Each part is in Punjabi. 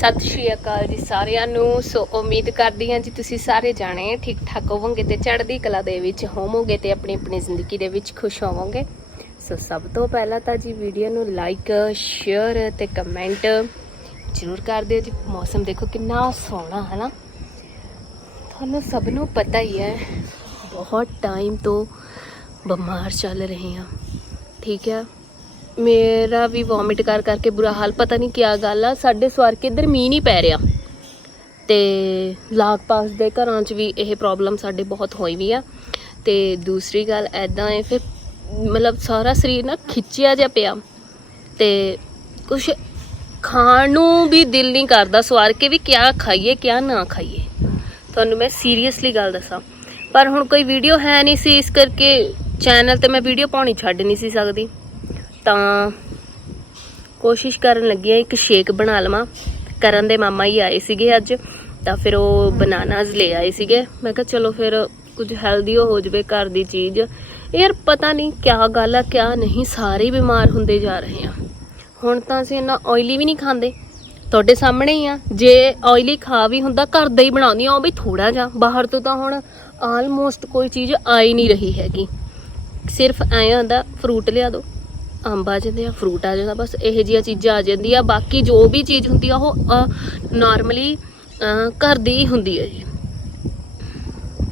ਸਤਿ ਸ਼੍ਰੀ ਅਕਾਲ ਜੀ ਸਾਰਿਆਂ ਨੂੰ। ਸੋ ਉਮੀਦ ਕਰਦੀ ਹਾਂ ਜੀ ਤੁਸੀਂ ਸਾਰੇ ਜਾਣੇ ਠੀਕ ਠਾਕ ਹੋਵੋਗੇ ਤੇ ਚੜ੍ਹਦੀ ਕਲਾ ਦੇ ਵਿੱਚ ਹੋਵੋਗੇ ਤੇ ਆਪਣੀ ਆਪਣੀ ਜ਼ਿੰਦਗੀ ਦੇ ਵਿੱਚ ਖੁਸ਼ ਹੋਵੋਗੇ। ਸੋ ਸਭ ਤੋਂ ਪਹਿਲਾਂ ਤਾਂ ਜੀ ਵੀਡੀਓ ਨੂੰ ਲਾਈਕ ਸ਼ੇਅਰ ਤੇ ਕਮੈਂਟ ਜ਼ਰੂਰ ਕਰ ਦਿਓ ਜੀ। ਮੌਸਮ ਦੇਖੋ ਕਿੰਨਾ ਸੋਹਣਾ ਹੈ ਨਾ ਤੁਹਾਨੂੰ ਸਭ ਨੂੰ ਪਤਾ ਹੀ ਹੈ, ਬਹੁਤ ਟਾਈਮ ਤੋਂ ਬਿਮਾਰ ਚੱਲ ਰਹੇ ਹਾਂ। ਠੀਕ ਹੈ? ਮੇਰਾ ਵੀ ਵੋਮਿਟ ਕਰ ਕਰਕੇ ਬੁਰਾ ਹਾਲ, ਪਤਾ ਨਹੀਂ ਕੀ ਗੱਲ ਆ, ਸਾਡੇ ਸਵਾਰ ਕੇ ਇੱਧਰ ਮੀਂਹ ਨਹੀਂ ਪੈ ਰਿਹਾ। ਤੇ ਲਾਗ ਪਾਸ ਦੇ ਘਰਾਂ 'ਚ ਵੀ ਇਹ ਪ੍ਰੋਬਲਮ ਸਾਡੇ ਬਹੁਤ ਹੋਈ ਵੀ ਆ। ਤੇ ਦੂਸਰੀ ਗੱਲ ਐਦਾਂ ਹੈ ਫਿਰ ਮਤਲਬ ਸਾਰਾ ਸਰੀਰ ਨਾ ਖਿੱਚਿਆ ਜਿਹਾ ਪਿਆ। ਤੇ ਕੁਝ ਖਾਣ ਨੂੰ ਵੀ ਦਿਲ ਨਹੀਂ ਕਰਦਾ, ਸਵਾਰ ਕੇ ਵੀ ਕਿਆ ਖਾਈਏ, ਕਿਆ ਨਾ ਖਾਈਏ। ਤੁਹਾਨੂੰ ਮੈਂ ਸੀਰੀਅਸਲੀ ਗੱਲ ਦੱਸਾਂ। ਪਰ ਹੁਣ ਕੋਈ ਵੀਡੀਓ ਹੈ ਨਹੀਂ ਸੀ, ਇਸ ਕਰਕੇ ਚੈਨਲ ਤੇ ਮੈਂ ਵੀਡੀਓ ਪਾਉਣੀ ਛੱਡ ਨਹੀਂ ਸੀ ਸਕਦੀ। ਤਾਂ ਕੋਸ਼ਿਸ਼ ਕਰਨ ਲੱਗੀ ਆ ਇੱਕ ਸ਼ੇਕ ਬਣਾ ਲਵਾਂ। ਕਰਨ ਦੇ ਮਾਮਾ ਹੀ ਆਏ ਸੀਗੇ ਅੱਜ ਤਾਂ ਫਿਰ ਉਹ ਬਨਾਨਾਸ ਲੈ ਆਏ ਸੀਗੇ। ਮੈਂ ਕਿਹਾ ਚਲੋ ਫਿਰ ਕੁਝ ਹੈਲਦੀ ਹੋ ਜਵੇ ਘਰ ਦੀ ਚੀਜ਼। ਯਾਰ ਪਤਾ ਨਹੀਂ ਕਿਆ ਗੱਲ ਆ ਕਿਆ ਨਹੀਂ ਸਾਰੇ ਬਿਮਾਰ ਹੁੰਦੇ ਜਾ ਰਹੇ ਆ। ਹੁਣ ਤਾਂ ਅਸੀਂ ਇੰਨਾ ਆਇਲੀ ਵੀ ਨਹੀਂ ਖਾਂਦੇ। ਤੁਹਾਡੇ ਸਾਹਮਣੇ ਹੀ ਆ। ਜੇ ਆਇਲੀ ਖਾ ਵੀ ਹੁੰਦਾ ਘਰ ਦਾ ਹੀ ਬਣਾਉਂਦੀ ਆ ਉਹ ਵੀ ਥੋੜਾ ਜਿਹਾ। ਬਾਹਰ ਤੋਂ ਤਾਂ ਹੁਣ ਆਲਮੋਸਟ ਕੋਈ ਚੀਜ਼ ਆ ਹੀ ਨਹੀਂ ਰਹੀ ਹੈਗੀ। ਸਿਰਫ ਐਂ ਹੁੰਦਾ ਫਰੂਟ ਲਿਆ ਦੋ ਅੰਬ ਆ ਜਾਂਦੇ ਆ ਫਰੂਟ ਆ ਜਾਂਦਾ ਬਸ ਇਹੋ ਜਿਹੀਆਂ ਚੀਜ਼ਾਂ ਆ ਜਾਂਦੀਆਂ। ਬਾਕੀ ਜੋ ਵੀ ਚੀਜ਼ ਹੁੰਦੀ ਆ ਉਹ ਨਾਰਮਲੀ ਘਰ ਦੀ ਹੀ ਹੁੰਦੀ ਹੈ ਜੀ।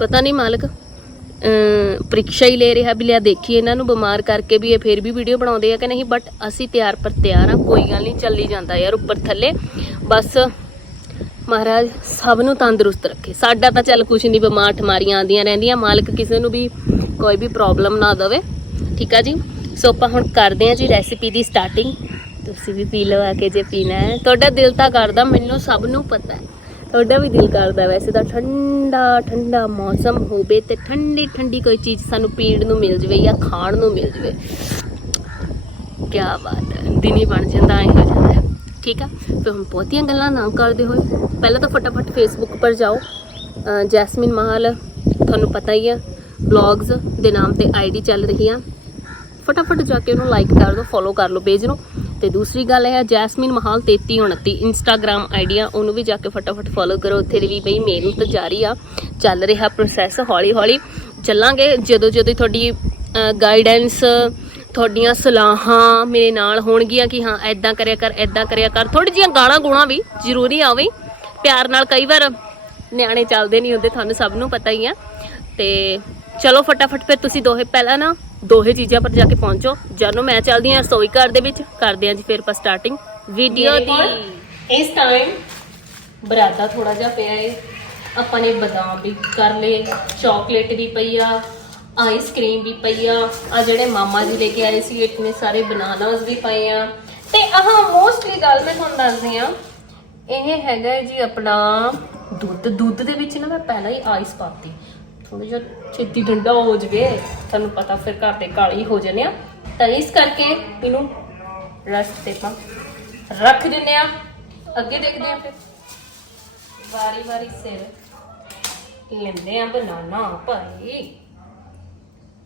ਪਤਾ ਨਹੀਂ ਮਾਲਕ ਅਹ, ਪ੍ਰੀਖਿਆ ਹੀ ਲੈ ਰਿਹਾ ਵੀ ਲਿਆ ਦੇਖੀ ਇਹਨਾਂ ਨੂੰ ਬਿਮਾਰ ਕਰਕੇ ਵੀ ਇਹ ਫੇਰ ਵੀ ਵੀਡੀਓ ਬਣਾਉਂਦੇ ਆ ਕਿ ਨਹੀਂ ਬਟ ਅਸੀਂ ਤਿਆਰ ਪਰ ਤਿਆਰ ਆ ਕੋਈ ਗੱਲ ਨਹੀਂ ਚੱਲੀ ਜਾਂਦਾ ਯਾਰ ਉੱਪਰ ਥੱਲੇ। ਬਸ ਮਹਾਰਾਜ ਸਭ ਨੂੰ ਤੰਦਰੁਸਤ ਰੱਖੇ। ਸਾਡਾ ਤਾਂ ਚੱਲ ਕੁਛ ਨਹੀਂ ਬਿਮਾਰ ਠਮਾਰੀਆਂ ਆਉਂਦੀਆਂ ਰਹਿੰਦੀਆਂ ਮਾਲਕ ਕਿਸੇ ਨੂੰ ਵੀ ਕੋਈ ਵੀ ਪ੍ਰੋਬਲਮ ਨਾ ਦੇਵੇ। ਠੀਕ ਆ ਜੀ? ਸੋ ਆਪਾਂ ਹੁਣ ਕਰਦੇ ਹਾਂ ਜੀ ਰੈਸਿਪੀ ਦੀ ਸਟਾਰਟਿੰਗ ਤੁਸੀਂ ਵੀ ਪੀ ਲਓ ਆ ਕੇ ਜੇ ਪੀਣਾ ਹੈ। ਤੁਹਾਡਾ ਦਿਲ ਤਾਂ ਕਰਦਾ, ਮੈਨੂੰ ਸਭ ਨੂੰ ਪਤਾ ਹੈ। ਤੁਹਾਡਾ ਵੀ ਦਿਲ ਕਰਦਾ ਵੈਸੇ ਤਾਂ ਠੰਡਾ ਠੰਡਾ ਮੌਸਮ ਹੋਵੇ ਤੇ ਠੰਡੀ ਠੰਡੀ ਕੋਈ ਚੀਜ਼ ਸਾਨੂੰ ਪੀਣ ਨੂੰ ਮਿਲ ਜਵੇ ਜਾਂ ਖਾਣ ਨੂੰ ਮਿਲ ਜਵੇ। ਕੀ ਬਾਤ ਹੈ। ਦਿਨੀ ਬਣ ਜਾਂਦਾ, ਐ ਹੋ ਜਾਂਦਾ ਹੈ। ਠੀਕ ਆ? ਫਿਰ ਹੁਣ ਬਹੁਤੀਆਂ ਗੱਲਾਂ ਨਾ ਕਰਦੇ ਹੋਏ। ਪਹਿਲਾਂ ਤਾਂ ਫਟਾਫਟ ਫੇਸਬੁੱਕ ਪਰ ਜਾਓ। ਜੈਸਮੀਨ ਜੈਸਮਿਨ ਮਾਹਲ, ਤੁਹਾਨੂੰ ਪਤਾ ਹੀ ਆ ਬਲੌਗਸ ਦੇ ਨਾਮ ਤੇ ਆਈਡੀ ਚੱਲ ਰਹੀ ਆ ਫਟਾਫਟ ਜਾ ਕੇ ਉਹਨੂੰ ਲਾਈਕ ਕਰ ਦਿਓ ਫੋਲੋ ਕਰ ਲਓ ਪੇਜ ਨੂੰ। ਤੇ ਦੂਸਰੀ ਗੱਲ ਇਹ ਹੈ ਜੈਸਮਿਨ ਮਹਾਲ 3329 ਇੰਸਟਾਗ੍ਰam ਆਈਡੀ ਆ, ਉਹਨੂੰ ਵੀ ਜਾ ਕੇ ਫਟਾਫਟ ਫੋਲੋ ਕਰੋ। ਉੱਥੇ ਵੀ ਬਈ ਮਿਹਨਤ ਜਾਰੀ ਆ, ਚੱਲ ਰਿਹਾ ਪ੍ਰੋਸੈਸ ਹੌਲੀ ਹੌਲੀ ਚੱਲਾਂਗੇ ਜਦੋਂ ਜਦੋਂ ਤੁਹਾਡੀ ਗਾਈਡੈਂਸ ਤੁਹਾਡੀਆਂ ਸਲਾਹਾਂ ਮੇਰੇ ਨਾਲ ਹੋਣਗੀਆਂ ਕਿ ਹਾਂ ਐਦਾਂ ਕਰਿਆ ਕਰ ਐਦਾਂ ਕਰਿਆ ਕਰ। ਥੋੜੀ ਜੀਆਂ ਗਾਲਾਂ ਗੁਣਾ ਵੀ ਜ਼ਰੂਰੀ ਆਵੇ ਪਿਆਰ ਨਾਲ ਕਈ ਵਾਰ ਨਿਆਣੇ ਚੱਲਦੇ ਨਹੀਂ ਹੁੰਦੇ, ਤੁਹਾਨੂੰ ਸਭ ਨੂੰ ਪਤਾ ਹੀ ਆ। ਤੇ ਚਲੋ ਫਟਾਫਟ ਫਿਰ ਤੁਸੀਂ ਦੋਹੇ ਪਹਿਲਾਂ ਨਾ ਦੋਹੇ ਚੀਜ਼ਾਂ ਪਰ ਜਾ ਕੇ ਪਹੁੰਚੋ। ਜਾਨੋ ਮੈਂ ਚੱਲਦੀ ਹਾਂ ਰਸੋਈ ਘਰ ਦੇ ਵਿੱਚ। ਕਰਦੇ ਹਾਂ ਜੀ ਫਿਰ ਆਪਾਂ ਸਟਾਰਟਿੰਗ ਵੀਡੀਓ ਦੀ ਇਸ ਟਾਈਮ ਬਰਾਦਾ ਥੋੜਾ ਜਿਹਾ ਪਿਆ ਏ। ਆਪਾਂ ਨੇ ਬਦਾਮ ਵੀ ਕਰ ਲਏ ਚਾਕਲੇਟ ਵੀ ਪਈ ਆ ਆਈਸਕ੍ਰੀਮ ਵੀ ਪਈ ਆ। ਆ ਜਿਹੜੇ ਮਾਮਾ ਜੀ ਲੈ ਕੇ ਆਏ ਸੀ ਇਤਨੇ ਸਾਰੇ ਬਨਾਨਾਸ ਵੀ ਪਏ ਆ। ਤੇ ਆਹ ਮੋਸਟਲੀ ਗੱਲ ਮੈਂ ਤੁਹਾਨੂੰ ਦੱਸਦੀ ਆ ਇਹ ਹੈਗਾ ਜੀ ਆਪਣਾ ਦੁੱਧ। ਦੁੱਧ ਦੇ ਵਿੱਚ ਨਾ ਮੈਂ ਪਹਿਲਾਂ ਹੀ ਆਈਸ ਪਾਤੀ। ਥੋੜਾ ਜਿਹਾ ਛੇਤੀ ਠੰਡਾ ਹੋ ਜਵੇ, ਤੁਹਾਨੂੰ ਪਤਾ ਫਿਰ ਘਰ ਦੇ ਕਾਲੀ ਹੋ ਜਾਂਦੇ ਆ। ਤਾਂ ਇਸ ਕਰਕੇ ਇਹਨੂੰ ਰੈਸਟ ਤੇ ਆਪਾਂ ਰੱਖ ਦਿੰਨੇ ਆ। ਅੱਗੇ ਦੇਖਦੇ ਆ ਫਿਰ। ਵਾਰੀ ਵਾਰੀ ਸਿਰ ਲੈਂਦੇ ਆ ਬਨਾਨਾ ਭਾਈ।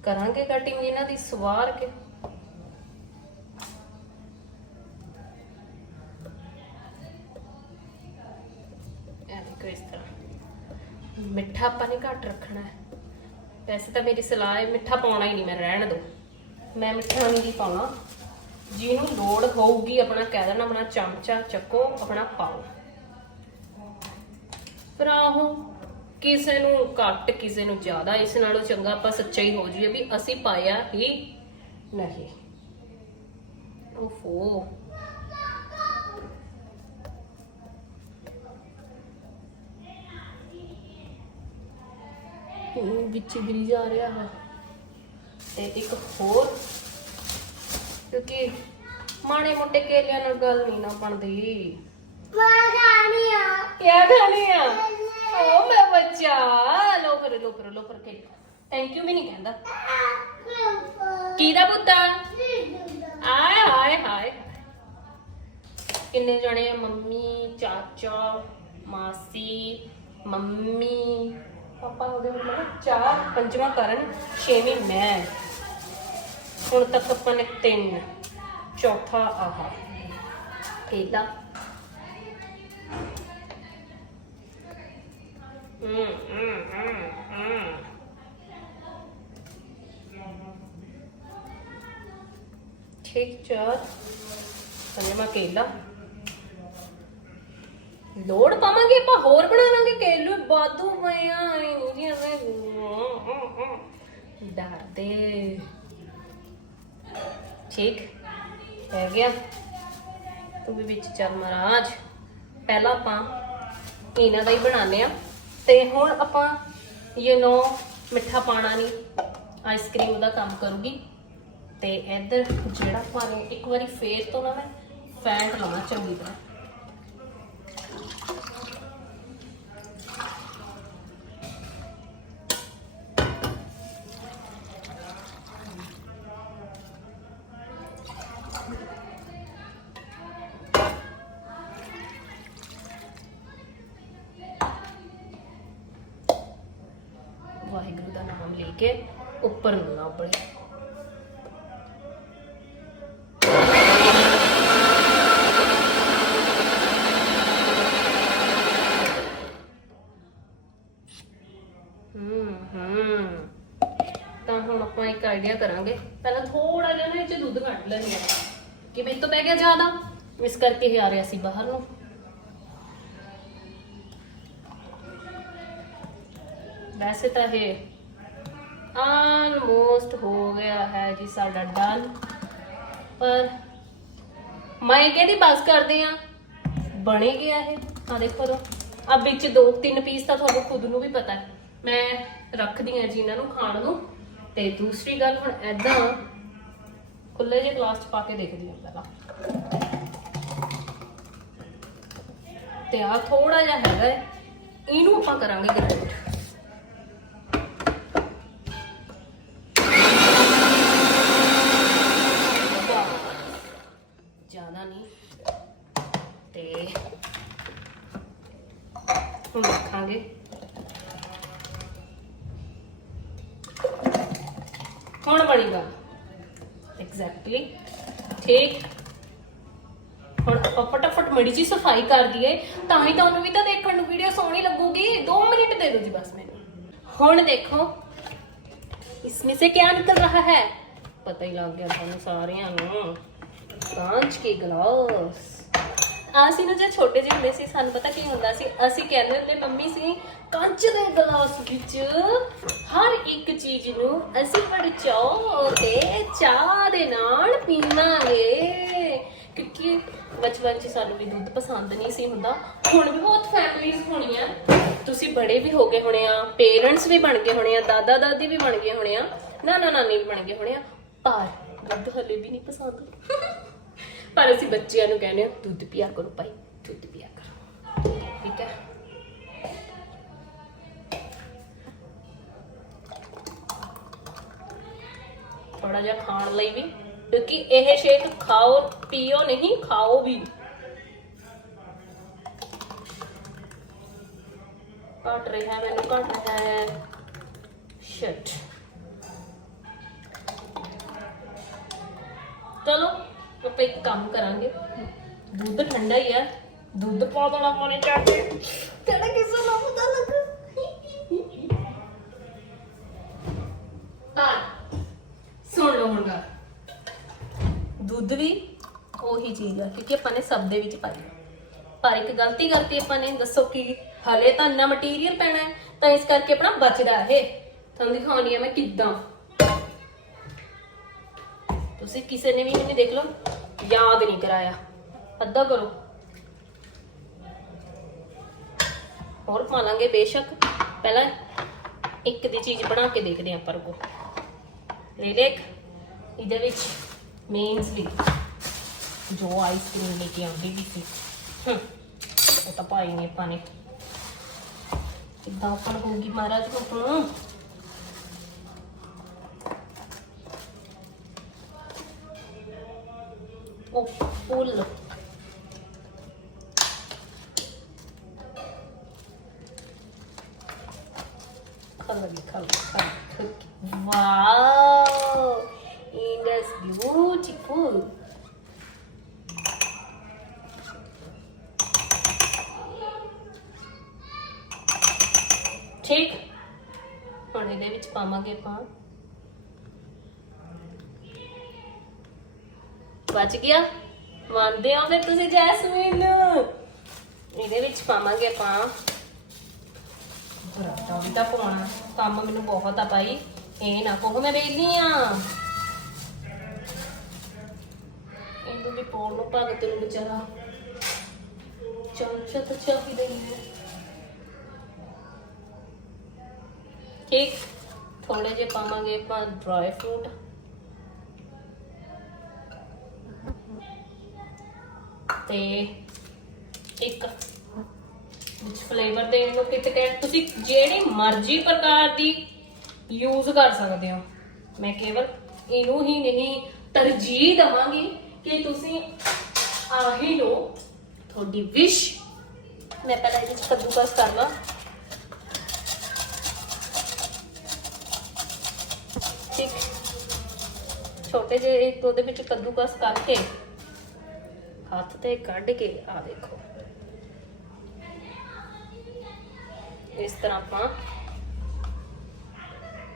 ਕਰਾਂਗੇ ਕਟਿੰਗ ਇਹਨਾਂ ਦੀ ਸਵਾਰ ਕੇ। ਮਿੱਠਾ ਆਪਾਂ ਨੇ ਘੱਟ ਰੱਖਣਾ ਹੈ। ਵੈਸੇ ਤਾਂ ਮੇਰੀ ਸਲਾਹ ਹੈ, ਮਿੱਠਾ ਪਾਉਣਾ ਹੀ ਨਹੀਂ, ਮੈਂ ਰਹਿਣ ਦੋ ਮੈਂ ਮਿੱਠਾ ਨਹੀਂ ਪਾਉਣਾ। ਜਿਹਨੂੰ ਲੋੜ ਹੋਊਗੀ, ਆਪਣਾ ਕਹਿ ਦੇਣਾ, ਆਪਣਾ ਚਮਚਾ ਚੱਕੋ, ਆਪਣਾ ਪਾਓ। ਪਰ ਆਹੋ, ਕਿਸੇ ਨੂੰ ਘੱਟ, ਕਿਸੇ ਨੂੰ ਜ਼ਿਆਦਾ, ਇਸ ਨਾਲੋਂ ਚੰਗਾ ਆਪਾਂ ਸੱਚਾ ਹੀ ਹੋ ਜੀਏ ਵੀ ਅਸੀਂ ਪਾਇਆ ਹੀ ਨਹੀਂ। ਓਫੋ। ਉਹ ਵਿੱਚ ਗਿਰੀ ਜਾ ਰਿਹਾ ਹੈ ਤੇ ਇੱਕ ਹੋਰ, ਕਿਉਂਕਿ ਮਾੜੇ ਮੋਟੇ ਕੇਲਿਆਂ ਨਾਲ ਗੱਲ ਨਹੀਂ ਨਾ ਬਣਦੀ। ਕਿਆ ਖਾਣੀ ਆ? ਓ ਮੈਂ ਬੱਚਾ। ਲੋ ਫਿਰ ਲੋ ਫਿਰ ਲੋ ਫਿਰ ਕੇ ਥੈਂਕ ਯੂ ਵੀ ਨਹੀਂ ਕਹਿੰਦਾ। ਕਿਹਦਾ ਪੁੱਤਾ ਆਏ, ਹਾਏ ਹਾਏ। ਕਿੰਨੇ ਜਣੇ ਆ? ਮੰਮੀ, ਚਾਚਾ, ਮਾਸੀ, ਮੰਮੀ। ਪਾਪਾ ਹੋ ਗਏ ਮਤਲਬ ਚਾਰ ਪੰਜਵਾਂ ਕਰਨ ਛੇਵੀਂ ਮੈਂ। ਹੁਣ ਤੱਕ ਆਪਾਂ ਨੇ ਤਿੰਨ ਚੌਥਾ ਆਹ। ਪਹਿਲਾ ਠੀਕ ਚਾਰ। ਪੰਜਵਾਂ ਕੇਲਾ। ਲੋੜ ਪਾਵਾਂਗੇ ਆਪਾਂ ਹੋਰ ਬਣਾ ਲਾਂਗੇ ਕੇਲੂ ਬਾਦੂ ਡਰਦੇ। ਠੀਕ ਹੋ ਗਿਆ। ਤੂੰ ਵੀ ਵਿੱਚ ਚੱਲ ਮਹਾਰਾਜ। ਪਹਿਲਾਂ ਆਪਾਂ ਇਹਨਾਂ ਦਾ ਹੀ ਬਣਾਉਂਦੇ ਆ ਤੇ ਹੁਣ ਆਪਾਂ ਯੂ نو ਮਿੱਠਾ ਪਾਣਾ ਨਹੀਂ ਆਈਸਕ੍ਰੀਮ ਦਾ ਕੰਮ ਕਰੂਗੀ। ਤੇ ਇੱਧਰ ਜਿਹੜਾ ਆਪਾਂ ਇੱਕ ਵਾਰੀ ਫੇਰ ਤੋਂ ਨਾ ਮੈਂ ਫੈਂਟ ਲਾਉਣਾ ਚੰਗੀ ਤਰ੍ਹਾਂ ਵਾਹਿਗੁਰੂ ਦਾ ਨਾਮ ਲੈ ਕੇ ਉੱਪਰ ਨੂੰ ਨਾ ਉਬਲੇ ਹੂੰ ਹੂੰ। ਤਾਂ ਹੁਣ ਆਪਾਂ ਇੱਕ ਆਈਡੀਆ ਕਰਾਂਗੇ। ਪਹਿਲਾਂ ਥੋੜਾ ਜਿਹਾ ਨਾ ਇਹ ਚ ਦੁੱਧ ਕੱਢ ਲੈਂਦੇ ਆ ਕਿ ਮੈਨੂੰ ਤੋਂ ਪੈ ਗਿਆ ਜ਼ਿਆਦਾ। ਇਸ ਕਰਕੇ ਇਹ ਆ ਰਿਹਾ ਸੀ ਬਾਹਰ ਨੂੰ। ਵੈਸੇ ਤਾਂ ਇਹ ਆਲਮੋਸਟ ਹੋ ਗਿਆ ਹੈ ਜੀ ਸਾਡਾ ਡਨ ਪਰ ਮੈਂ ਕਹਿੰਦੀ ਬਸ ਕਰਦੇ ਆ। ਬਣੇ ਗਿਆ ਇਹ। ਆ ਦੇਖੋ ਆ ਵਿੱਚ ਦੋ ਤਿੰਨ ਪੀਸ ਤਾਂ ਤੁਹਾਨੂੰ ਖੁਦ ਨੂੰ ਵੀ ਪਤਾ ਹੈ। ਮੈਂ ਰੱਖਦੀ ਆ ਜੀ ਇਹਨਾਂ ਨੂੰ ਖਾਣ ਨੂੰ। ਤੇ ਦੂਸਰੀ ਗੱਲ ਹੁਣ ਐਦਾਂ ਖੁੱਲੇ ਜਿਹੇ ਗਲਾਸ ਚ ਪਾ ਕੇ ਦੇਖਦੀ ਹਾਂ ਪਹਿਲਾਂ। ਤੇ ਆ ਥੋੜਾ ਜਿਹਾ ਹੈਗਾ ਹੈ, ਇਹਨੂੰ ਆਪਾਂ ਕਰਾਂਗੇ ਗ੍ਰਾਈਂਡ ਸਫਾਈ ਕਰ ਦਈਏ ਤਾਂ ਹੀ ਤੁਹਾਨੂੰ ਵੀ ਤਾਂ ਦੇਖਣ ਨੂੰ ਵੀਡੀਓ ਸੋਹਣੀ ਲੱਗੂਗੀ 2 ਮਿੰਟ ਦੇ ਦਿਓ ਜੀ ਬਸ ਮੈਨੂੰ ਹੁਣ ਦੇਖੋ इसमें से क्या निकल रहा है पता ही लग गया ਤੁਹਾਨੂੰ ਸਾਰਿਆਂ ਨੂੰ ਕਾਂਚ ਕੇ ਗਲਾਸ ਅਸੀਂ ਨਾ ਜਦ ਛੋਟੇ ਜਿਹੇ ਹੁੰਦੇ ਸੀ ਸਾਨੂੰ ਪਤਾ ਕੀ ਹੁੰਦਾ ਸੀ ਅਸੀਂ ਕਹਿੰਦੇ ਹੁੰਦੇ ਮੰਮੀ ਸੀ ਕੰਚ ਦੇ ਗਲਾਸ ਵਿੱਚ ਹਰ ਇੱਕ ਚੀਜ਼ ਨੂੰ ਅਸੀਂ ਪੜਚੋ ਤੇ ਚਾਹ ਦੇ ਨਾਲ ਪੀਵਾਂਗੇ ਕਿਉਂਕਿ ਬਚਪਨ 'ਚ ਸਾਨੂੰ ਵੀ ਦੁੱਧ ਪਸੰਦ ਨਹੀਂ ਸੀ ਹੁੰਦਾ। ਹੁਣ ਵੀ ਬਹੁਤ ਫੈਮਲੀਆਂ ਹੋਣੀਆਂ। ਤੁਸੀਂ ਬੜੇ ਵੀ ਹੋ ਗਏ ਹੋਣੇ ਆ ਪੇਰੈਂਟਸ ਵੀ ਬਣ ਗਏ ਹੋਣੇ ਆ, ਦਾਦਾ ਦਾਦੀ ਵੀ ਬਣ ਗਏ ਹੋਣੇ ਆ, ਨਾਨਾ ਨਾਨੀ ਵੀ ਬਣ ਗਏ ਹੋਣੇ ਆ, ਪਰ ਦੁੱਧ ਹਲੇ ਵੀ ਨਹੀਂ ਪਸੰਦ। ਪਰ ਅਸੀਂ ਬੱਚਿਆਂ ਨੂੰ ਕਹਿੰਦੇ ਆ, ਦੁੱਧ ਪੀਆ ਕਰੋ ਭਾਈ, ਦੁੱਧ ਪੀਆ ਕਰੋ। ਠੀਕ ਹੈ? ਥੋੜਾ ਜਿਹਾ ਖਾਣ ਲਈ ਵੀ ਕਿਉਂਕਿ ਇਹ ਸ਼ੇਕ ਖਾਓ ਪੀਓ ਨਹੀਂ ਖਾਓ ਵੀ ਘਟ ਰਿਹਾ ਮੈਨੂੰ ਘਟ ਰਿਹਾ ਹੈ ਸ਼ਿਟ ਚਲੋ ਆਪਾਂ ਇੱਕ ਕੰਮ ਕਰਾਂਗੇ ਦੁੱਧ ਠੰਡਾ ਹੀ ਆ ਦੁੱਧ ਪਾ ਦੇਣਾ ਪਾਣੀ ਚੜ ਕੇ ਕਿਹੜਾ ਕਿਸੇ ਨੂੰ ਪਤਾ ਲੱਗ ਚੀਜ਼ ਆ, ਕਿਉਂਕਿ ਆਪਾਂ ਨੇ ਸਭ ਦੇ ਵਿੱਚ ਪਾਈ ਪਰ ਇੱਕ ਗਲਤੀ ਕਰਤੀ ਆਪਾਂ ਨੇ ਦੱਸੋ ਕਿ ਹਲੇ ਤਾਂ ਇੰਨਾ ਮਟੀਰੀਅਲ ਪੈਣਾ ਹੈ, ਤਾਂ ਇਸ ਕਰਕੇ ਆਪਣਾ ਬਚਦਾ ਇਹ। ਤੁਹਾਨੂੰ ਦਿਖਾਉਣੀ ਆ ਮੈਂ ਕਿੱਦਾਂ। ਤੁਸੀਂ ਕਿਸੇ ਨੇ ਵੀ ਮੈਨੂੰ ਦੇਖ ਲਓ, ਯਾਦ ਨਹੀਂ ਕਰਾਇਆ। ਅੱਧਾ ਕਰੋ। ਹੋਰ ਪਾ ਲਾਂਗੇ ਬੇਸ਼ੱਕ। ਪਹਿਲਾਂ ਇੱਕ ਦੀ ਚੀਜ਼ ਬਣਾ ਕੇ ਦੇਖਦੇ ਹਾਂ ਪਰ ਕੋ ਲੈ ਦੇਖ ਇਹਦੇ ਵਿੱਚ ਮੇਨਸ ਵੀ। ਜੋ ਆਈਸਕ੍ਰੀਮ ਲੈ ਕੇ ਆਉਂਦੀ ਵੀ ਸੀ। ਹਮ, ਉਹ ਤਾਂ ਪਾਈ ਨਹੀਂ ਨੇ। ਕਿੱਦਾਂ ਆਪਾਂ ਹੋਊਗੀ ਮਹਾਰਾਜ ਨੂੰ? ਉਹ ਫੁੱਲ। ਠੀਕ ਹੁਣ ਇਹਦੇ ਵਿੱਚ ਪਾਵਾਂਗੇ ਆਪਾਂ। ਬਚ ਗਿਆ। ਮੰਨਦੇ ਹੋ ਫਿਰ ਤੁਸੀਂ ਜੈਸਮੀਨ? ਇਹਦੇ ਵਿੱਚ ਪਾਵਾਂਗੇ ਆਪਾਂ। ਬਰਾਟਾ ਵੀ ਤਾਂ ਪਾਉਣਾ। ਕੰਮ ਮੈਨੂੰ ਬਹੁਤ ਆ ਭਾਈ। ਇਹ ਨਾ ਕਹੋ ਮੈਂ ਵੇਲੀ ਆ। ਇਹਨੂੰ ਵੀ ਪਾਉਣ ਨੂੰ ਭਗਤ ਨੂੰ ਵਿਚਾਰਾ। ਚਮਚਾ ਤਾਂ ਚਾਹੀਦਾ ਹੀ ਹੈ ਠੀਕ ਥੋੜੇ ਜਿਹੇ ਪਾਵਾਂਗੇ ਆਪਾਂ ਡਰਾਈ ਫਰੂਟ ਤੇ ਇੱਕ ਵਿੱਚ ਫਲੇਵਰ ਦੇਣ ਨੂੰ ਕਿਟ ਕੈਟ ਤੁਸੀਂ ਜਿਹੜੀ ਮਰਜ਼ੀ ਪ੍ਰਕਾਰ ਦੀ ਯੂਜ਼ ਕਰ ਸਕਦੇ ਹੋ। ਮੈਂ ਕੇਵਲ ਇਹਨੂੰ ਹੀ ਨਹੀਂ, ਤਰਜੀਹ ਦਵਾਂਗੀ ਕਿ ਤੁਸੀਂ ਆਹੀ ਲੋ ਤੁਹਾਡੀ ਵਿਸ਼ ਮੈਂ ਪਹਿਲਾਂ ਇਹਦੇ ਵਿੱਚ ਕੱਦੂਕਸ ਕਰ ਲਾਂ ਛੋਟੇ ਜਿਹੇ ਇੱਕ ਉਹਦੇ ਵਿੱਚ ਕੱਦੂਕਸ ਕਰਕੇ ਹੱਥ ਤੇ ਕੱਢ ਕੇ ਆ ਦੇਖੋ। ਇਸ ਤਰ੍ਹਾਂ ਆਪਾਂ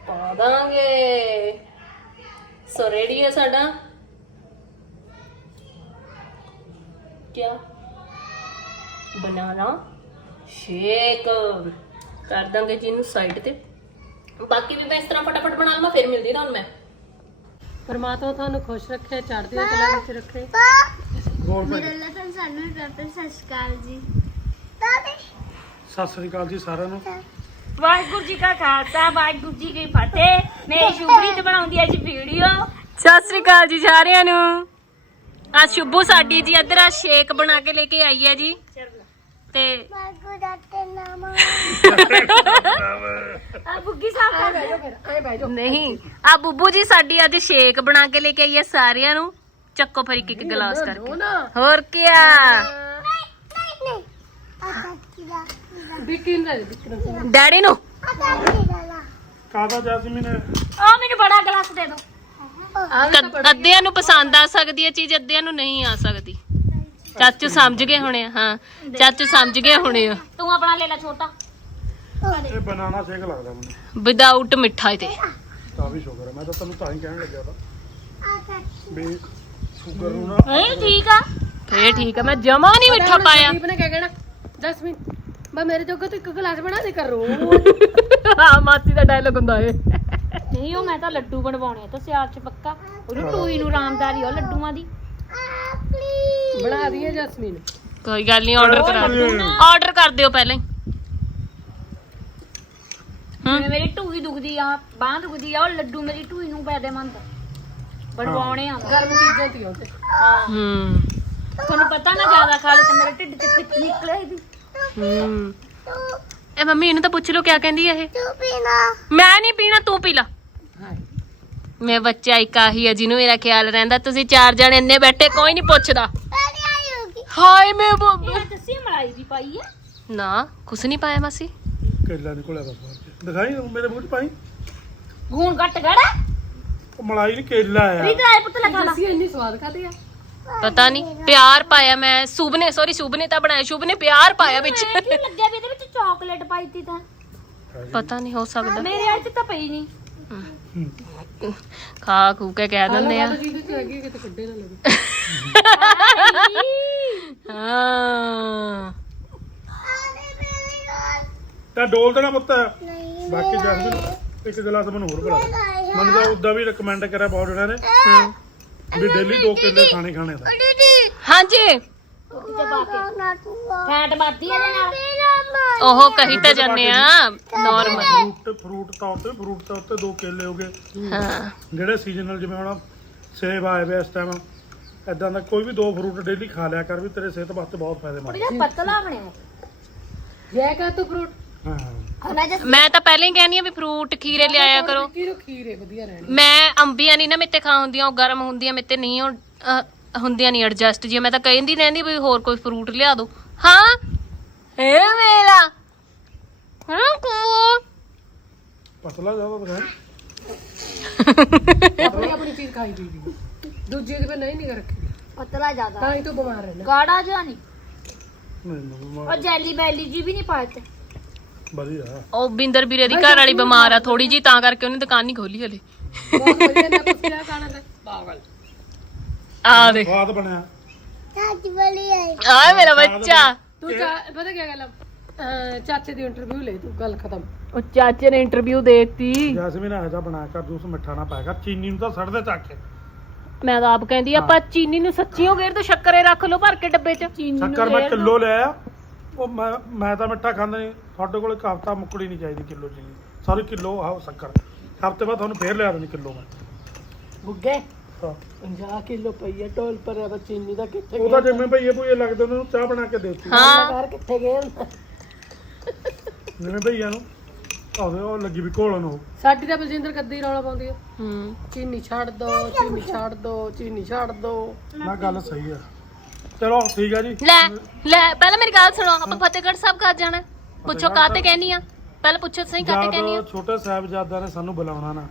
ਪਾ ਦਾਂਗੇ। ਸੋ ਰੈਡੀ ਹੈ ਸਾਡਾ? ਕਿਆ? Banana shake. ਕਰ ਦਾਂਗੇ ਜੀ ਇਹਨੂੰ ਸਾਈਡ ਤੇ। ਬਾਕੀ ਵੀ ਮੈਂ ਇਸ ਤਰ੍ਹਾਂ ਫਟਾਫਟ ਬਣਾ ਲਵਾਂ, ਫਿਰ ਮਿਲਦੀ ਤੁਹਾਨੂੰ ਮੈਂ। ਪਰਮਾਤਮਾ ਤੁਹਾਨੂੰ ਖੁਸ਼ ਰੱਖੇ ਚੜ੍ਹਦੀ ਕਲਾ ਵਿੱਚ ਰੱਖੇ। ਹੋਰ ਮੇਰੇ ਲਈ ਤਾਂ ਸਾਨੂੰ ਡਾਕਟਰ ਸਤਿ ਸ਼੍ਰੀ ਅਕਾਲ ਜੀ। ਸਤਿ ਸ੍ਰੀ ਅਕਾਲ ਜੀ ਸਾਰਿਆਂ ਨੂੰ। ਵਾਹਿਗੁਰੂ ਜੀ ਕਾ ਖਾਲਸਾ ਵਾਹਿਗੁਰੂ ਜੀ ਕੀ ਫਤਿਹ। ਮੇਰੀ ਸ਼ੁਭਰੀ ਤੇ ਬਣਾਉਂਦੀ ਅੱਜ ਵੀਡੀਓ ਸਤਿ ਸ੍ਰੀ ਅਕਾਲ ਜੀ ਸਾਰਿਆਂ ਨੂੰ। ਆ ਸ਼ੁਭੂ ਸਾਡੀ ਜੀ ਇੱਧਰ ਆ ਸ਼ੇਕ ਬਣਾ ਕੇ ਲੈ ਕੇ ਆਈ ਹੈ ਜੀ। ਤੇ ਆ ਬੁੱਗੀ ਸਾਹਿਬ ਐ ਬਹਿ ਜਾਓ ਨਹੀਂ ਆ ਬੁੱਬੂ ਜੀ ਸਾਡੀ ਅੱਜ ਸ਼ੇਕ ਬਣਾ ਕੇ ਲੈ ਕੇ ਆਈ ਹੈ ਸਾਰਿਆਂ ਨੂੰ। ਚੱਕੋ ਫਿਰ ਇੱਕ ਇੱਕ ਗਲਾਸ ਕਰਕੇ। ਨਾ। ਹੋਰ ਨਹੀਂ ਦਾ ਬਿਕਿਨ ਡੈਡੀ ਨੂੰ। ਕੀਦਾ ਜੈਸਮੀਨ? ਆ ਮੈਨੂੰ ਬੜਾ ਗਲਾਸ ਦੇ ਦਿਓ ਅੱਧਿਆਂ ਨੂੰ ਪਸੰਦ ਆ ਸਕਦੀ ਹੈ ਚੀਜ਼ ਅੱਧਿਆਂ ਨੂੰ ਨਹੀਂ ਆ ਸਕਦੀ। ਚਾਚੂ ਸਮਝ ਗਏ ਹੋਣੇ ਆ, ਹਾਂ। ਚਾਚੂ ਸਮਝ ਗਏ ਹੋਣੇ ਆ। ਤੂੰ ਆਪਣਾ ਲੈ ਲੈ ਛੋਟਾ। ਇਹ ਬਨਾਨਾ ਸ਼ੇਕ ਲੱਗਦਾ ਮੈਨੂੰ। ਵਿਦਆਊਟ ਮਿੱਠਾ ਤੇ ਤਾਂ ਵੀ ਸ਼ੁਕਰ ਹੈ ਮੈਂ ਤਾਂ ਤੈਨੂੰ ਤਾਂ ਹੀ ਕਹਿਣ ਲੱਗਿਆ ਤਾਂ। ਵੀ ਸ਼ੂਗਰ ਨੂੰ ਨਾ ਇਹ ਠੀਕ ਆ। ਫੇਰ ਠੀਕ ਆ ਮੈਂ ਜਮਾ ਨਹੀਂ ਮਿੱਠਾ ਪਾਇਆ। ਸੰਦੀਪ ਨੇ ਕਿਆ ਕਹਿਣਾ ਜਸਮੀਨ ਮੈਂ ਮੇਰੇ ਜੋਗਾ ਤੂੰ ਇੱਕ ਗਲਾਸ ਬਣਾ ਦੇ ਕਰ। ਰੋ ਹਾਂ ਮਾਸੀ ਦਾ ਡਾਇਲੌਗ ਹੁੰਦਾ ਏ ਨਹੀਂ ਉਹ ਮੈਂ ਤਾਂ ਲੱਡੂ ਬਣਵਾਉਣੇ ਆ ਤਾਂ ਸਿਆਲ ਚ ਪੱਕਾ। ਉਹਨੂੰ ਟੂਈ ਨੂੰ ਰਾਮਦਾਰੀ ਉਹ ਲੱਡੂਆਂ ਦੀ। ਬਣਾ ਦਈਏ ਜਸਮੀਨ। ਕੋਈ ਗੱਲ ਨਹੀਂ ਆਰਡਰ ਕਰਾ ਆਰਡਰ ਕਰ ਦਿਓ ਪਹਿਲਾਂ। ਹੀ। ਜਿਵੇਂ ਮੇਰੀ ਟੂਈ ਦੁਖਦੀ ਆ ਬਾਂਹ ਦੁਖਦੀ ਆ ਉਹ ਲੱਡੂ ਮੇਰੀ ਟੂਈ ਨੂੰ ਫਾਇਦੇਮੰਦ ਆ। ਬਣਵਾਉਣੇ ਆ। ਗਰਮ ਚੀਜ਼ਾਂ ਤੀ। ਉੱਤੇ ਹਾਂ। ਹੂੰ। ਤੁਹਾਨੂੰ ਪਤਾ ਨਾ ਜ਼ਿਆਦਾ ਖਾ ਲੇ ਤੇ ਮੇਰੇ ਢਿੱਡ ਤੇ ਪਿੱਤ ਨਿਕਲੇ ਇਹਦੀ। ਹੂੰ। ਇਹ ਮੰਮੀ ਇਹਨੂੰ ਤਾਂ ਪੁੱਛ ਲਓ ਕਿਆ ਕਹਿੰਦੀ ਹੈ ਇਹ। ਤੂੰ ਪੀਣਾ ਮੈਂ ਨਹੀਂ ਪੀਣਾ ਤੂੰ ਪੀ ਲਾ। ਹਾਂ। ਮੈਂ ਬੱਚਾ ਇੱਕ ਆਹੀ ਹੈ ਜਿਹਨੂੰ ਮੇਰਾ ਖਿਆਲ ਰਹਿੰਦਾ ਤੁਸੀਂ ਚਾਰ ਜਣੇ ਇੰਨੇ ਬੈਠੇ ਕੋਈ ਨਹੀਂ ਪੁੱਛਦਾ। ਹਾਏ ਮੈਂ ਬ- ਇਹ ਦੱਸੀ ਮਲਾਈ ਦੀ ਪਾਈ ਆ। ਨਾ ਕੁਛ ਨਹੀਂ ਪਾਇਆ ਮਾਸੀ। ਕੇਲਾ ਨਿਕਲਿਆ ਚ। ਦਿਖਾਈ ਉਹ ਮੇਰੇ ਮੂੰਹ ਚ ਪਾਈ। ਗੂਣ ਘੱਟ ਗੜਾ ਉਹ ਮਲਾਈ ਨਹੀਂ ਕੇਲਾ ਆ। ਰੀਤ ਆਏ ਪੁੱਤ ਲਗਾ ਲਾ। ਅਸੀਂ ਇੰਨੀ ਸਵਾਦ ਖਾਦੀ ਆ। ਪਤਾ ਨਹੀਂ ਪਿਆਰ ਪਾਇਆ ਮੈਂ। ਸ਼ੁਭ ਨੇ ਸੌਰੀ ਸ਼ੁਭ ਨੇ ਤਾਂ ਬਣਾਇਆ ਸ਼ੁਭ ਨੇ ਪਿਆਰ ਪਾਇਆ ਵਿੱਚ। ਕਿਉਂ ਲੱਗਿਆ ਵੀ ਇਹਦੇ ਵਿੱਚ ਚਾਕਲੇਟ ਪਾਈ ਤੀ ਤਾਂ? ਪਤਾ ਨਹੀਂ ਹੋ ਸਕਦਾ। ਮੇਰੇ ਅੱਜ ਤਾਂ ਪਈ ਨਹੀਂ ਖਾ ਖੂ ਕੇ ਕਹਿ ਦਿੰਦੇ ਆ। ਜਿਹਦੇ ਚ ਲੱਗੀ ਕਿਤੇ ਕੱਢੇ ਨਾ ਲੱਗੇ। ਹਾਂ। ਤਾਂ ਡੋਲ ਦੇਣਾ ਪੁੱਤ। ਨਹੀਂ ਬਾਕੀ ਜੈਸਮੀਨ ਇੱਕ ਗਲਾਸ ਮੈਨੂੰ ਹੋਰ ਬਣਾ ਦੇ। ਮੈਨੂੰ ਤਾਂ ਉਦਾਂ ਵੀ ਰეკਮੈਂਡ ਕਰਿਆ ਬਹੁਤ ਜਣਿਆਂ ਨੇ। ਹਾਂ। ਵੀ ਡੇਲੀ ਦੋ ਕੇਲੇ ਖਾਣੇ ਖਾਣੇ ਦਾ ਦੀਦੀ। ਹਾਂਜੀ। ਉੱਤੇ ਪਾ ਕੇ। ਨਾ ਤੂੰ ਫੈਟ ਵੱਧਦੀ ਇਹਦੇ ਨਾਲ। ਮੇਰਾ। ਉਹ ਕਹੀ ਤਾਂ ਜਾਂਦੇ ਆ ਨਾਰਮਲ ਫਰੂਟ ਫਰੂਟ ਤੌਰ ਤੇ ਫਰੂਟ ਤੌਰ ਤੇ ਦੋ ਕੇਲੇ ਹੋ ਗਏ। ਹਾਂ। ਜਿਹੜੇ ਸੀਜ਼ਨਲ ਜਿਵੇਂ ਹੁਣ ਸੇਬ ਆਏ ਵੇ ਇਸ ਟਾਈਮ ਐਦਾਂ ਦਾ ਕੋਈ ਵੀ ਦੋ ਫਰੂਟ ਡੇਲੀ ਖਾ ਲਿਆ ਕਰ ਵੀ ਤੇਰੇ ਸਿਹਤ ਵਾਸਤੇ ਬਹੁਤ ਫਾਇਦੇਮੰਦ ਉਹਦਾ ਪਤਲਾ ਬਣਿਆ ਜੈ ਕਾ ਤੂੰ ਫਰੂਟ। ਹਾਂ। ਮੈਂ ਜਸ ਮੈਂ ਤਾਂ ਪਹਿਲਾਂ ਹੀ ਕਹਿੰਦੀ ਆ ਵੀ ਫਰੂਟ ਖੀਰੇ ਲਿਆਇਆ ਕਰੋ। ਕੀ ਖੀਰੇ ਵਧੀਆ ਰਹਿਣੀ। ਮੈਂ ਅੰਬੀਆਂ ਨਹੀਂ ਨਾ ਮੇਤੇ ਖਾ ਹੁੰਦੀਆਂ ਉਹ ਗਰਮ ਹੁੰਦੀਆਂ ਮੇਤੇ ਨਹੀਂ ਉਹ ਅਹ, ਹੁੰਦੀਆਂ ਨਹੀਂ ਐਡਜਸਟ ਜੀ ਮੈਂ ਤਾਂ ਕਹਿੰਦੀ ਰਹਿੰਦੀ ਵੀ ਹੋਰ ਕੋਈ ਫਰੂਟ ਲਿਆ ਦਿਓ ਹਾਂ? ਏ ਮੇਰਾ। ਹਾਂ ਕੋ ਪਤਲਾ ਜ਼ਿਆਦਾ ਦਿਖਾਈ ਆਪਣੀ ਆਪਣੀ ਚੀਜ਼ ਖਾਈ ਦੀ ਦੂਜੇ ਦੇ ਪੇ ਨਹੀਂ ਨਿਗਾ ਰੱਖੀ। ਪਤਲਾ ਜ਼ਿਆਦਾ। ਤਾਂ ਹੀ ਤੂੰ ਬਿਮਾਰ ਰਹਿਣਾ ਗਾੜਾ ਜਿਹਾ ਨਹੀਂ। ਨਹੀਂ ਉਹ ਜੈਲੀ ਬੈਲੀ ਜੀ ਵੀ ਨਹੀਂ ਪਾਏ ਤੇ। ਵਧੀਆ। ਉਹ ਬਿੰਦਰ ਵੀਰੇ ਦੀ ਘਰ ਵਾਲੀ ਬਿਮਾਰ ਆ ਥੋੜੀ ਜੀ ਤਾਂ ਕਰਕੇ ਉਹਨੇ ਦੁਕਾਨ ਨਹੀਂ ਖੋਲੀ ਹਲੇ। ਬਹੁਤ ਵਧੀਆ ਨਾ ਕੁਛ ਕਿਹਾ ਖਾਣਾ ਦਾ ਪਾਗਲ। ਆ ਦੇ ਸਵਾਦ ਬਣਿਆ। ਚਾਚੀ ਵਾਲੀ ਆਈ। ਆ ਮੇਰਾ ਬੱਚਾ। ਤੂੰ ਚਾ- ਪਤਾ ਕੀ ਗੱਲ ਆ? ਅਹ ਚਾਚੇ ਦੀ ਇੰਟਰਵਿਊ ਲੈ ਤੂੰ ਗੱਲ ਖਤਮ। ਉਹ ਚਾਚੇ ਨੇ ਇੰਟਰਵਿਊ ਦੇਤੀ। ਜੈਸਮੀਨ ਇਹੋ ਜਿਹਾ ਬਣਾ ਕਰ ਜੂਸ ਮਿੱਠਾ ਨਾ ਪਾਇਆ ਕਰ। ਚੀਨੀ ਨੂੰ ਤਾਂ ਸੜਦੇ ਚੱਕ ਕੇ। ਮੈਂ ਤਾਂ ਆਪ ਕਹਿੰਦੀ ਆਪਾਂ ਚੀਨੀ ਨੂੰ ਸੱਚੀਓ ਗੇਰ ਤੋਂ ਸ਼ੱਕਰੇ ਰੱਖ ਲਓ ਭਰ ਕੇ ਡੱਬੇ 'ਚ। ਚੀਨੀ ਸ਼ੱਕਰ ਮੈਂ ਕਿਲੋ ਲਿਆ ਉਹ ਮੈਂ ਮੈਂ ਤਾਂ ਮਿੱਠਾ ਖਾਂਦਾ ਨਹੀਂ। ਤੁਹਾਡੇ ਕੋਲ ਇੱਕ ਹਫਤਾ ਮੁੱਕੜੀ ਨਹੀਂ ਚਾਹੀਦੀ ਕਿਲੋ ਚੀਨੀ। ਸਾਰੀ ਕਿਲੋ ਆਹ ਸ਼ੱਕਰ। ਹਫ਼ਤੇ ਬਾਅਦ ਤੁਹਾਨੂੰ ਫੇਰ ਲਿਆ ਦੇਣੀ ਕਿਲੋ ਮੈਂ। ਬੁੱਗੇ ਹਾਂ। 50 ਕਿਲੋ ਪਈਆ ਟੋਲ ਪਰ ਆ ਚੀਨੀ ਦਾ ਕਿੱਥੇ ਉਹਦਾ ਜਿਵੇਂ ਭਈਏ ਭਈਏ ਲੱਗਦੇ ਉਹਨਾਂ ਨੂੰ ਚਾਹ ਬਣਾ ਕੇ ਦੇ ਦਿੱਤੀ। ਹਾਂ। ਘਰ ਕਿੱਥੇ ਗਏ ਜਿਵੇਂ ਭਈਆ ਨੂੰ। ਆਵੇ ਉਹ ਲੱਗੀ ਵੀ ਘੋਲਣ ਉਹ। ਸਾਡੀ ਤਾਂ ਬਲਜਿੰਦਰ ਕੱਦੀ ਰੌਲਾ ਪਾਉਂਦੀ ਆ। ਹੂੰ। ਚੀਨੀ ਛੱਡ ਦੋ ਚੀਨੀ ਛੱਡ ਦੋ ਚੀਨੀ ਛੱਡ ਦੋ। ਨਾ ਗੱਲ ਸਹੀ ਆ। ਚਲੋ ਠੀਕ ਆ ਜੀ। ਲੈ ਲੈ ਪਹਿਲਾਂ ਮੇਰੀ ਗੱਲ ਸੁਣੋ ਆਪਾਂ ਫਤਿਹਗੜ੍ਹ ਸਾਹਿਬ ਕਦ ਜਾਣਾ? ਪੁੱਛੋ ਕਾਤੇ ਕਹਿਨੀ ਆ? ਪਹਿਲਾਂ ਪੁੱਛੋ ਸਹੀ ਕਾਤੇ ਕਹਿਨੀ ਆ? ਜਦ ਛੋਟੇ ਸਾਹਿਬਜ਼ਾਦਿਆਂ ਨੇ ਸਾਨੂੰ ਬੁਲਾਉਣਾ ਨਾ।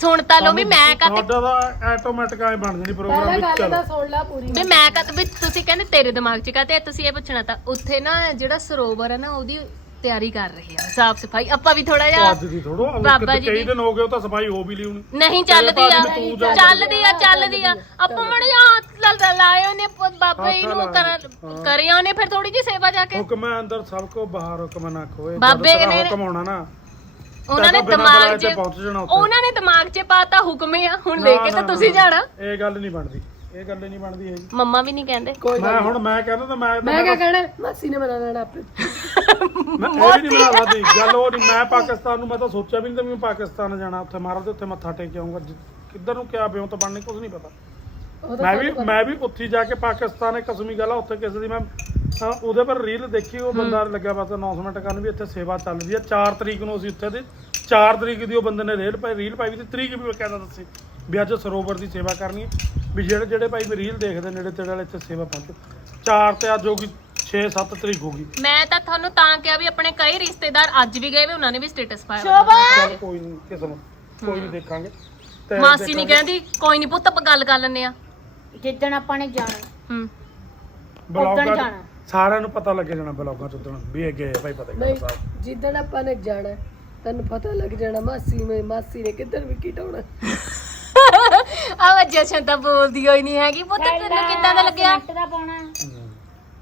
ਸੁਣ ਤਾਂ ਲਓ ਵੀ ਮੈਂ ਕਾਤੇ ਤੁਹਾਡਾ ਤਾਂ ਆਟੋਮੈਟਿਕ ਐ ਬਣ ਜਣੀ ਪ੍ਰੋਗਰਾਮ ਪਹਿਲਾਂ ਵਿੱਚ ਗੱਲ ਚਲੋ। ਤਾਂ ਸੁਣ ਲੈ ਪੂਰੀ। ਵੀ ਮੈਂ ਕਦ ਵੀ ਤੁਸੀਂ ਕਹਿੰਦੇ ਤੇਰੇ ਦਿਮਾਗ 'ਚ ਕਾਤੇ ਤੁਸੀਂ ਇਹ ਪੁੱਛਣਾ ਤਾਂ ਉੱਥੇ ਨਾ ਜਿਹੜਾ ਸਰੋਵਰ ਹੈ ਨਾ ਉਹਦੀ ਤਿਆਰੀ ਕਰ ਰਹੇ ਆ ਸਾਫ਼ ਸਫ਼ਾਈ। ਆਪਾਂ ਵੀ ਥੋੜਾ ਜਿਹਾ ਅੱਜ ਦੀ ਥੋੜੋ ਬਾਬਾ ਜੀ ਕਈ ਦੀ- ਦਿਨ ਹੋ ਗਏ ਉਹ ਤਾਂ ਸਫ਼ਾਈ ਹੋ ਵੀ ਲਈ ਹੁਣ। ਨਹੀਂ ਚੱਲਦੀ ਆ ਨੂੰ ਤੂੰ ਜਾ- ਚੱਲਦੀ ਆ ਚੱਲਦੀ ਆ। ਆਪਾਂ ਮੜ ਹੱਥ ਲ- ਲਾਏ ਉਹਨੇ ਪ- ਬਾਬਾ ਜੀ ਨੂੰ ਕਰ। ਕਰਿਆ ਉਹਨੇ ਫਿਰ ਥੋੜੀ ਜੀ ਸੇਵਾ ਜਾ ਕੇ। ਹੁਕਮ ਹੈ ਅੰਦਰ ਸਭ ਕੋ ਬਾਹਰ ਹੁਕਮ ਨਾ ਖੋਏ। ਬਾਬੇ ਤੇਰਾ ਨੇ- ਹੁਕਮ ਆਉਣਾ ਨਾ ਉਹਨਾਂ ਨੇ ਤਾਂ ਬਿਨਾਂ ਦਿਮਾਗ ਬੁਲਾਏ 'ਚ ਤੇ ਪਹੁੰਚ ਜਾਣਾ ਉੱਥੇ। ਉਹਨਾਂ ਨੇ ਦਿਮਾਗ 'ਚ ਪਾਤਾ ਹੁਕਮ ਆ ਹੁਣ ਲੈ ਨਾ, ਕੇ ਤਾਂ ਨਾ, ਤੁਸੀਂ ਨਾ। ਜਾਣਾ। ਇਹ ਗੱਲ ਨਹੀਂ ਬਣਦੀ। ਇਹ ਗੱਲ ਹੀ ਨਹੀਂ ਬਣਦੀ ਹੈਗੀ। ਮੰਮਾ ਵੀ ਨਹੀਂ ਕਹਿੰਦੇ। ਮੈਂ ਹੁਣ ਮੈਂ ਕਹਿੰਦਾ ਤਾਂ ਮੈਂ ਮੈਂ ਕਿਆ ਕਹਿਣਾ? ਮਾਸੀ ਨੇ ਬਣਾ ਲੈਣਾ ਆਪੇ। ਮੈਂ ਇਹ ਵੀ ਨਹੀਂ ਬਣਾ ਸਕਦੀ ਗੱਲ ਉਹ ਨਹੀਂ ਮੈਂ ਪਾਕਿਸਤਾਨ ਨੂੰ ਮੈਂ ਤਾਂ ਸੋਚਿਆ ਵੀ ਨਹੀਂ ਤਾਂ ਮੈਂ ਪਾਕਿਸਤਾਨ ਜਾਣਾ ਉੱਥੇ ਮਾਰਾ ਤੇ ਉੱਥੇ ਮੱਥਾ ਟੇਕ ਆਉਂਗਾ ਜਿ- ਕਿੱਧਰ ਨੂੰ ਕਿਆ ਬਿਉਂ ਤਾਂ ਬਣਨੀ ਕੁਝ ਨਹੀਂ ਪਤਾ। ਉਹ ਤਾਂ ਮੈਂ ਵੀ ਮੈਂ ਵੀ ਉੱਥੇ ਜਾ ਕੇ ਪਾਕਿਸਤਾਨ ਇੱਕ ਕਸਮੀ ਗੱਲ ਆ ਉੱਥੇ ਕਿਸੇ ਦੀ ਮੈਂ ਹਾਂ, ਉਹਦੇ ਪਰ ਰੀਲ ਦੇਖੀ ਉਹ ਬੰਦਾ ਲੱਗਿਆ ਬਸ ਅਨਾਉਂਸਮੈਂਟ ਕਰਨ ਵੀ ਇੱਥੇ ਸੇਵਾ ਚੱਲਦੀ ਆ। 4 ਤਰੀਕ ਨੂੰ ਅਸੀਂ ਉੱਥੇ ਦੇ 4 ਤਰੀਕ ਦੀ ਉਹ ਬੰਦੇ ਨੇ ਰੀਲ ਪਾਈ ਰੀਲ ਪਾਈ ਵੀ ਤੇ ਤਰੀਕ ਵੀ ਕਹਿੰਦਾ ਦੱਸੀ ਵੀ ਅੱਜ ਸਰੋਵਰ ਦੀ ਸੇਵਾ ਕਰਨੀ ਹੈ। ਵੀ ਜਿਹੜੇ ਜਿਹੜੇ ਭਾਈ ਵੀ ਰੀਲ ਦੇਖਦੇ ਨੇੜੇ ਤੇੜੇ ਵਾਲੇ ਇੱਥੇ ਸੇਵਾ ਪਹੁੰਚੋ 4 ਤੇ ਅੱਜ ਹੋ ਗਈ 6-7 ਤਰੀਕ ਹੋ ਗਈ। ਮੈਂ ਤਾਂ ਤੁਹਾਨੂੰ ਤਾਂ ਕਿਹਾ ਵੀ ਆਪਣੇ ਕਈ ਰਿਸ਼ਤੇਦਾਰ ਅੱਜ ਵੀ ਗਏ ਵੀ ਉਹਨਾਂ ਨੇ ਵੀ ਸਟੇਟਸ ਪਾਇਆ ਚੱਲ ਕੋਈ ਨਹੀਂ ਕਿਸਮਤ ਕੋਈ ਨਹੀਂ ਦੇਖਾਂਗੇ। ਤੇ ਮਾਸੀ ਨਹੀਂ ਕਹਿੰਦੀ ਕੋਈ ਨਹੀਂ ਪੁੱਤ ਆਪਾਂ ਗੱਲ ਕਰ ਲੈਂਦੇ ਆ ਜਿੱਦਣ ਆਪਾਂ ਨੇ ਜਾਣਾ। ਹੂੰ ਬਲੌਗਾਂ ਜਾਣਾ। ਸਾਰਿਆਂ ਨੂੰ ਪਤਾ ਲੱਗੇ ਜਾਣਾ ਬਲੌਗਾਂ ਚ ਉਦੋਂ ਵੀ ਇਹ ਗਏ ਭਾਈ ਪਤਾ ਨਹੀਂ ਨਹੀਂ ਸਾਹਿਬ ਜਿੱਦਣ ਆਪਾਂ ਨੇ ਜਾਣਾ ਤੈਨੂੰ ਪਤਾ ਲੱਗ ਜਾਣਾ ਮਾਸੀ ਨੇ ਮਾਸੀ ਨੇ ਕਿੱਧਰ ਵੀ ਕੀਟਾਉਣਾ ਆ ਜਸ਼ਨ ਤਾਂ ਬੋਲਦੀ ਹੋਈ ਨਹੀਂ ਹੈਗੀ। ਪੁੱਤ ਤੈਨੂੰ ਕਿੱਦਾਂ ਦਾ ਲੱਗਿਆ? ਸੀਮੈਂਟ ਦਾ ਪਾਉਣਾ।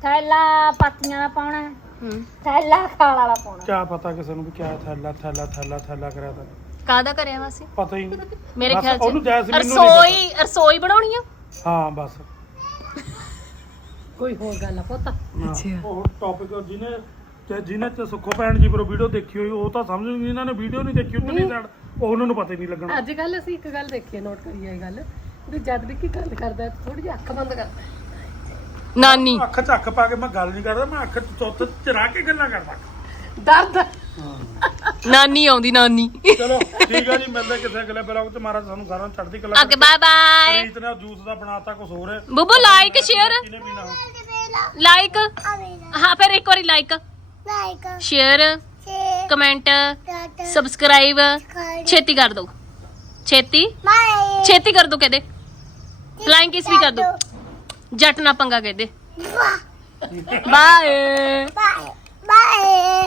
ਥੈਲਾ ਪਾਥੀਆਂ ਦਾ ਪਾਉਣਾ। ਹੂੰ। ਥੈਲਾ ਖਾਲ ਵਾਲਾ ਪਾਉਣਾ। ਕਿਆ ਪਤਾ ਕਿਸੇ ਨੂੰ ਵੀ ਕਿਆ ਥੈਲਾ ਥੈਲਾ ਥੈਲਾ ਥੈਲਾ ਕਰਿਆ ਤਾਂ। ਕਾਦਾ ਕਰਿਆ ਵਾਸੀ ਪਤਾ ਹੀ ਨਹੀਂ। ਮੇਰੇ ਬਸ ਖਿਆਲ ਉਹਨੂੰ ਚ ਜੈਸਮੀਨ ਨੂੰ ਨਹੀਂ ਰਸੋਈ ਰਸੋਈ ਬਣਾਉਣੀ ਆ? ਹਾਂ ਬਸ। ਕੋਈ ਹੋਰ ਗੱਲ ਆ ਪੁੱਤ? ਅੱਛਾ। ਉਹ ਟੌਪਿਕ ਜਿਹਨੇ ਤੇ ਜਿਹਨੇ ਤੇ ਸੁੱਖੋ ਭੈਣ ਜੀ ਪਰ ਵੀਡੀਓ ਦੇਖੀ ਹੋਈ ਉਹ ਤਾਂ ਸਮਝ ਨਹੀਂ ਜਿਨ੍ਹਾਂ ਨੇ ਵੀਡੀਓ ਨਹੀਂ ਦੇਖੀ ਉਤਨੀ ਸਾਈਡ ਉਹ ਉਹਨਾਂ ਨੂੰ ਪਤਾ ਹੀ ਨਹੀਂ ਲੱਗਣਾ। ਅੱਜ ਕੱਲ ਅਸੀਂ ਇੱਕ ਗੱਲ ਦੇਖੀ ਹੈ ਨੋਟ ਕਰੀ ਹੈ ਇਹ ਗੱਲ। ਵੀ ਜਦ ਵੀ ਕੀ ਗੱਲ ਕਰਦਾ ਥੋੜੀ ਜਿਹੀ ਅੱਖ ਬੰਦ ਕਰਦਾ ਨਾਨੀ। ਅੱਖ 'ਚ ਅੱਖ ਪਾ ਕੇ ਮੈਂ ਗੱਲ ਨਹੀਂ ਕਰਦਾ ਮੈਂ ਅੱਖ 'ਚ ਚੁੱਤ ਚਰਾ ਕੇ ਗੱਲਾਂ ਕਰਦਾ। ਦਰਦ। ਨਾਨੀ ਆਉਂਦੀ ਨਾਨੀ। ਚਲੋ ਠੀਕ ਆ ਜੀ ਮਿਲਦੇ ਕਿਸੇ ਅਗਲੇ ਬਲੌਗ 'ਚ ਮਹਾਰਾਜ ਸਾਨੂੰ ਸਾਰਿਆਂ ਨੂੰ ਚੜ੍ਹਦੀ ਕਲਾ ਓਕੇ ਬਾਏ ਬਾਏ ਪ੍ਰੀਤ ਨੇ ਜੂਸ ਦਾ ਬਣਾਤਾ ਕੁਝ ਹੋਰ ਹੈ। ਬੁੱਬੂ ਲਾਈਕ ਸ਼ੇਅਰ ਪੀਣਾ ਲਾਈਕ ਹਾਂ ਫਿਰ ਇੱਕ ਵਾਰੀ like like share comment subscribe ਛੇਤੀ ਕਰ ਦਿਓ। ਛੇਤੀ? ਛੇਤੀ ਕਰ ਦਿਓ ਕਹਦੇ। ਫਲਾਈਂਗ ਕਿਸ ਵੀ ਕਰ ਦਿਓ। ਜੱਟ ਨਾ ਪੰਗਾ ਕਹਦੇ। Bye bye